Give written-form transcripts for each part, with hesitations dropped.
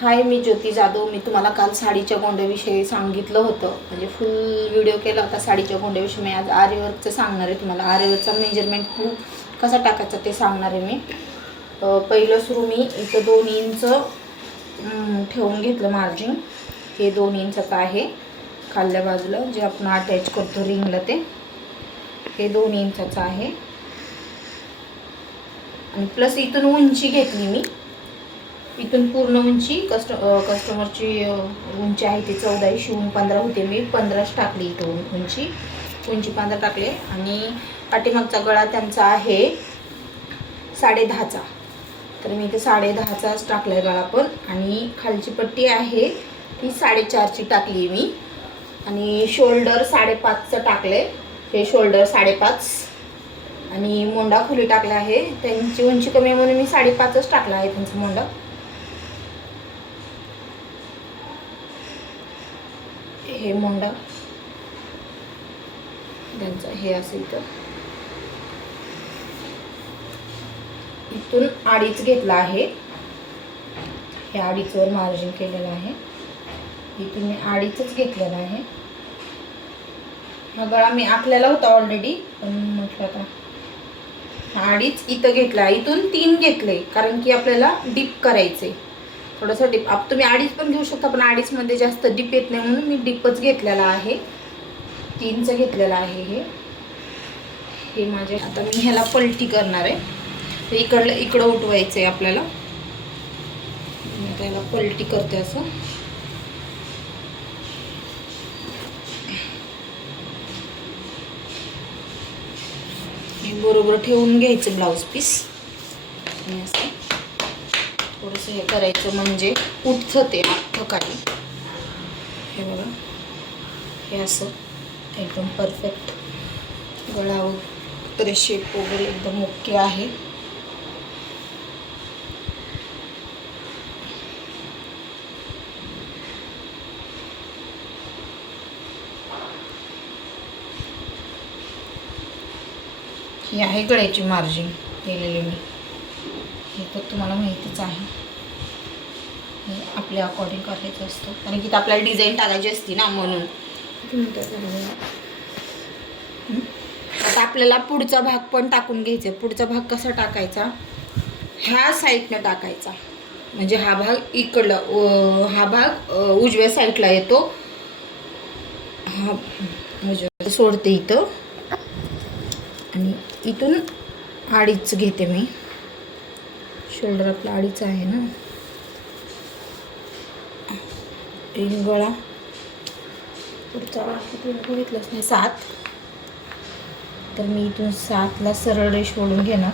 हाय, मी ज्योती जाधव. मी तुम्हाला काल साडीच्या गोंड्याविषयी सांगितलं होतं, म्हणजे फुल व्हिडिओ केला होता साडीच्या गोंड्याविषयी. मी आज आरीवर्कचं सांगणार आहे तुम्हाला. आरीवर्कचा मेजरमेंट कसा टाकायचा ते सांगणार आहे मी. पहिलं सुरू मी इथं 2 इंच ठेवून घेतलं मार्जिन. हे 2 इंचाचं आहे खाल्ल्या बाजूला, जे आपण अटॅच करतो रिंगला, ते हे 2 इंचाचं आहे. आणि प्लस इथून उंची घेतली मी. इथून पूर्ण उंची कस्टमरची उंची आहे ती 14 शिवून 15 होते. मी 15च टाकली इथून उंची 15 टाकले. आणि पाठीमागचा गळा त्यांचा आहे 10.5चा, तर मी इथे 10.5चाच टाकला आहे गळा पण. आणि खालची पट्टी आहे ती 4.5ची टाकली मी. आणि शोल्डर 5.5चं टाकले. हे शोल्डर 5.5. आणि मोंडा खुली टाकला आहे. त्यांची उंची कमी आहे म्हणून मी 5.5च टाकला आहे त्यांचा मोंडा. हे मोंडा त्यांचा हे असेल तर इथून 2.5 घेतला आहे. हे 2.5वर मार्जिन केलेलं आहे. इथून मी 2.5च घेतलेला आहे. हा गळा मी आखलेला होता ऑलरेडी, पण म्हटलं आता 2.5 इथं घेतला. इथून 3 घेतले कारण की आपल्याला डीप करायचे. थोडंसं डीप तुम्ही 2.5 पण घेऊ शकता, पण 2.5 मध्ये जास्त डीप येत नाही म्हणून मी डीपच घेतलेला आहे. 3चं घेतलेलं आहे. हे माझे आता मी ह्याला पलटी करणार आहे. तर इकडं उठवायचं आहे आपल्याला. मी त्याला पलटी करते असं. हे बरोबर ठेवून घ्यायचं ब्लाऊज पीस. आणि असं थोडंसं हे करायचं म्हणजे उठतं ते अख्खं काही. हे बघा, हे असं एकदम परफेक्ट गळा वगैरे शेप वगैरे एकदम ओके आहे. ही आहे गळ्याची मार्जिन केलेली मी. हे तर तुम्हाला माहितीच आहे. हे आपल्या अकॉर्डिंग करायचं असतं कारण की आपल्याला डिझाईन टाकायची असते ना, म्हणून. आता आपल्याला पुढचा भाग पण टाकून घ्यायचा. पुढचा भाग कसा टाकायचा, ह्या साईडनं टाकायचा. म्हणजे हा भाग इकडला, हा भाग उजव्या साईडला येतो. हा उजव्या सोडते इथं. आणि इथून 2.5 घेते मी. शोल्डर आपला 2.5 आहे ना. एक गळा पुढचा बघितलंच नाही 7, तर मी इथून 7ला सरळ रेष ओढून घेणार.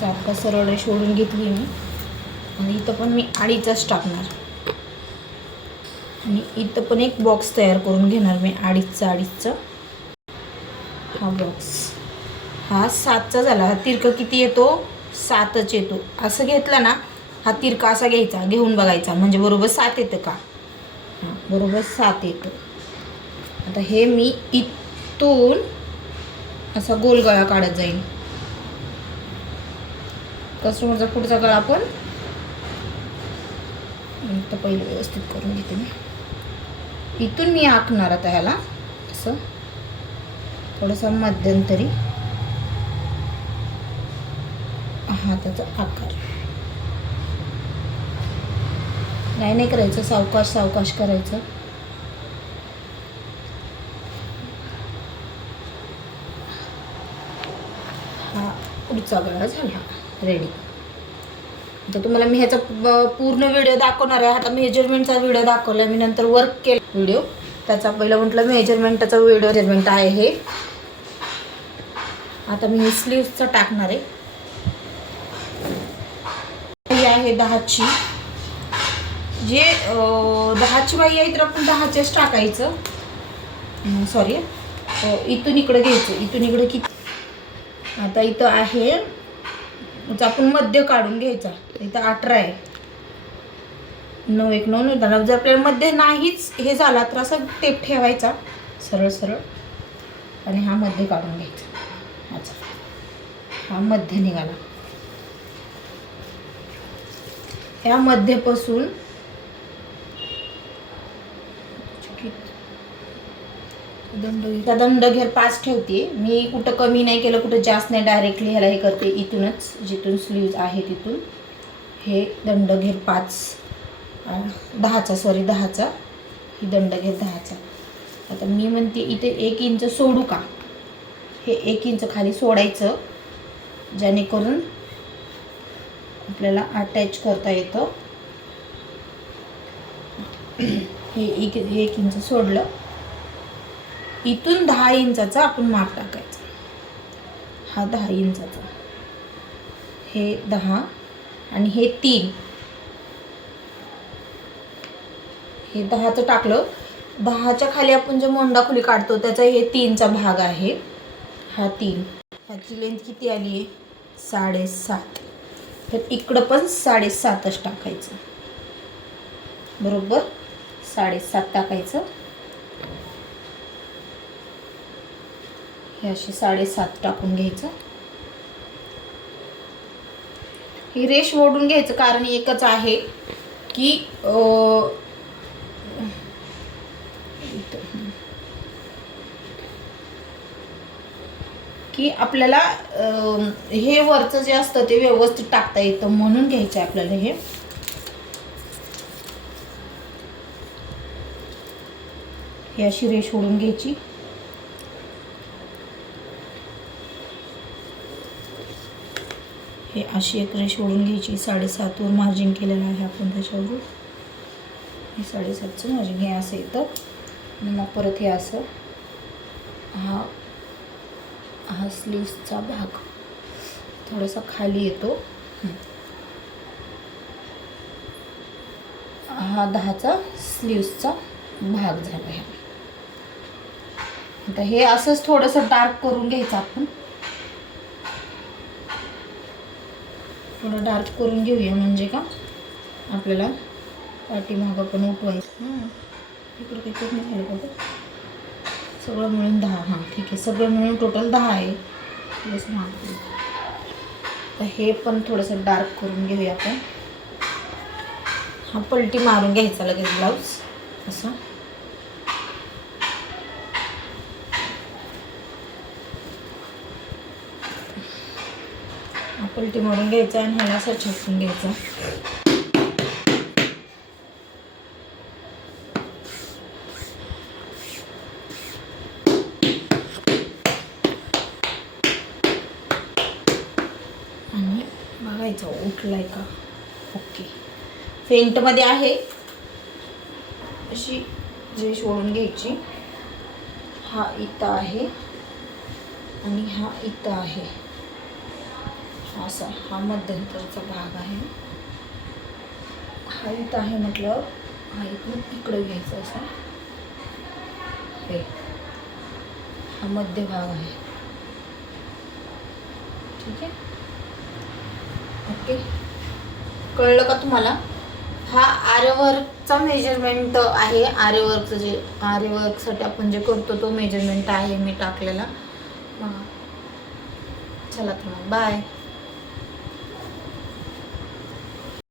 7ला सरळ रेष ओढून घेतली मी. आणि इथं पण मी 2.5च टाकणार. आणि इथं पण एक बॉक्स तयार करून घेणार मी 2.5चा. हा बॉक्स हा 7चा झाला. हा तिरका किती येतो, 7च येतो. असं घेतला ना, हा तिरका असा घ्यायचा, घेऊन बघायचा म्हणजे बरोबर 7 येतं का. हां, बरोबर 7 येतं. आता हे मी इथून असा गोल गळा काढत जाईल. कस्टमरचा पुढचा गळा पण तर पहिले व्यवस्थित करून घेते मी. इथून मी आखणार आता ह्याला असं थोडंसं मध्यंतरी हाताचा आकार. नाही करायचं, सावकाश सावकाश करायचं. हा पुढचा गळा झाला रेडी. तर तुम्हाला मी ह्याचा पूर्ण व्हिडिओ दाखवणार आहे. आता मेजरमेंटचा व्हिडिओ दाखवला मी, नंतर वर्क केला व्हिडिओ त्याचा. पहिला म्हटलं मेजरमेंटचा व्हिडिओ. मेजरमेंट आहे हे. आता मी स्लीव्सचा टाकणार आहे. ही आहे 10ची. जे 10ची बाई आहे तर आपण 10चेच टाकायचं. सॉरी, इथून इकडं घ्यायचं. इथून इकडं किती, आता इथं आहे आपण मध्य काढून घ्यायचा. इथं 18 आहे. 9 1 9 9. जर आपल्याला मध्ये नाहीच हे झाला तर असं टेप ठेवायचा सरळ सरळ. आणि हा मध्ये काढून घ्यायचा. हा मध्ये निघाला. ह्या मध्यपासून दंड घेर 5 ठेवते मी. कुठं कमी नाही केलं, कुठं जास्त नाही, डायरेक्टली ह्याला हे करते. इथूनच जिथून स्लीव्ज आहे तिथून हे दंड घेर 5 10चा ही दंड घेर 10चा. आता मी म्हणते इथे 1 इंच सोडू का? हे 1 इंच खाली सोडायचं, जेणेकरून आपल्याला अटॅच करता येतं. हे 1 इंच सोडलं. इथून 10 इंचाचा आपण माप टाकायचा. हा 10 इंचाचा, हे 10 आणि हे 3. हे 10चं टाकलं. 10च्या खाली आपण जे मोंडा खोली काढतो त्याचा हे 3चा भाग आहे. हा 3. ह्याची लेंथ किती आली आहे? 7.5. तर इकडं पण 7.5च टाकायचं. बरोबर 7.5 टाकायचं. हे अशी 7.5 टाकून घ्यायचं. ही रेष ओढून घ्यायचं, कारण एकच आहे की आपल्याला हे वरचं जे असतं ते व्यवस्थित टाकता येतं, म्हणून घ्यायचं आपल्याला. हे अशी रेष ओढून घ्यायची. हे अशी एक रेष ओढून घ्यायची. 7.5 वर मार्जिन केलेलं आहे आपण त्याच्यावरून. हे 7.5चं मार्जिन हे असं येतं. मग परत हे असं हा स्लीव्सचा भाग थोडासा खाली येतो. हा 10चा स्लीव्सचा भाग झाला आहे. आता हे असंच थोडंसं डार्क करून घ्यायचं आपण. थोडं डार्क करून घेऊया, म्हणजे का आपल्याला पाठीमागं पण उठवायचं. इकडं काही कमी झालं का? सगळं मिळून 10. हां ठीक आहे, सगळं मिळून टोटल 10 आहे. तर हे पण थोडंसं डार्क करून घेऊया आपण. हा पलटी मारून घ्यायचा लगेच ब्लाऊज असं. पलटी मारून घ्यायचा आणि ह्याला असं छापून घ्यायचं. आणि बघायचं उठलाय का. ओके. फेंटमध्ये आहे अशी रेष ओढून घ्यायची. हा इथं आहे आणि हा इथं आहे. असा हा मध्यंतरचा भाग आहे. हा इथं आहे म्हटलं, हा इथून इकडे घ्यायचा असा. हे हा मध्य भाग आहे. ठीक आहे. ओके, कळलं का तुम्हाला? हा आर्यवर्कचा मेजरमेंट आहे. आर्यवर्कचं जे आर्यवर्कसाठी आपण जे करतो तो मेजरमेंट आहे मी टाकलेला. चला तर बाय.